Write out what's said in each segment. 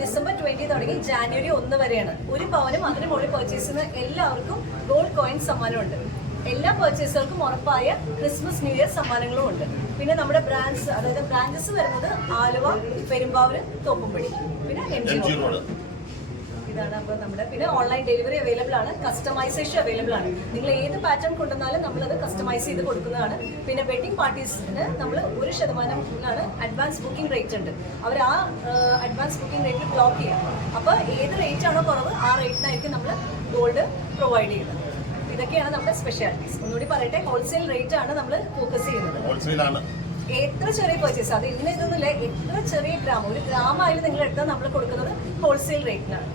December 20 തുടങ്ങി January 1 വരെയാണ്. ഒരു പവനും അതിന് മുകളിൽ പർച്ചേസ് ചെയ്യുന്ന എല്ലാവർക്കും ഗോൾഡ് കോയിൻ സമ്മാനമുണ്ട്. എല്ലാ പർച്ചേസുകൾക്കും ഉറപ്പായ ക്രിസ്മസ് ന്യൂ ഇയർ സമ്മാനങ്ങളും ഉണ്ട്. പിന്നെ നമ്മുടെ ബ്രാഞ്ചസ് വരുന്നത് ആലുവ, പെരുമ്പാവൂർ, തോപ്പുംപടി, പിന്നെ MG റോഡ്. ഇതാണ് അപ്പോൾ നമ്മുടെ പിന്നെ ഓൺലൈൻ ഡെലിവറി അവൈലബിൾ ആണ്, കസ്റ്റമൈസേഷൻ അവൈലബിൾ ആണ്. നിങ്ങൾ ഏത് പാറ്റേൺ കൊണ്ടുവന്നാലും നമ്മളത് കസ്റ്റമൈസ് ചെയ്ത് കൊടുക്കുന്നതാണ്. പിന്നെ വെഡിങ് പാർട്ടീസിന് നമ്മൾ 1% അഡ്വാൻസ് ബുക്കിംഗ് റേറ്റ് ഉണ്ട്. അവർ ആ അഡ്വാൻസ് ബുക്കിംഗ് റേറ്റിൽ ബ്ലോക്ക് ചെയ്യാം. അപ്പോൾ ഏത് റേറ്റ് ആണോ കുറവ് ആ റേറ്റിനായിരിക്കും നമ്മൾ ഗോൾഡ് പ്രൊവൈഡ് ചെയ്യുന്നത്. ഇതൊക്കെയാണ് നമ്മുടെ സ്പെഷ്യാലിറ്റീസ്. ഒന്നുകൂടി പറയട്ടെ, ഹോൾസെയിൽ റേറ്റ് ആണ് നമ്മൾ ഫോക്കസ് ചെയ്യുന്നത്. എത്ര ചെറിയ പർച്ചേസ്, അത് ഇതൊന്നുമില്ല, എത്ര ചെറിയ ഗ്രാം, ഒരു ഗ്രാം ആയാലും നിങ്ങൾ എടുത്താൽ നമ്മൾ കൊടുക്കുന്നത് ഹോൾസെയിൽ റേറ്റിനാണ്.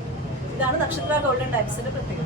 ഇതാണ് നക്ഷത്ര ഗോൾഡൻ ഡയമണ്ട്സിന്റെ പ്രത്യേകത.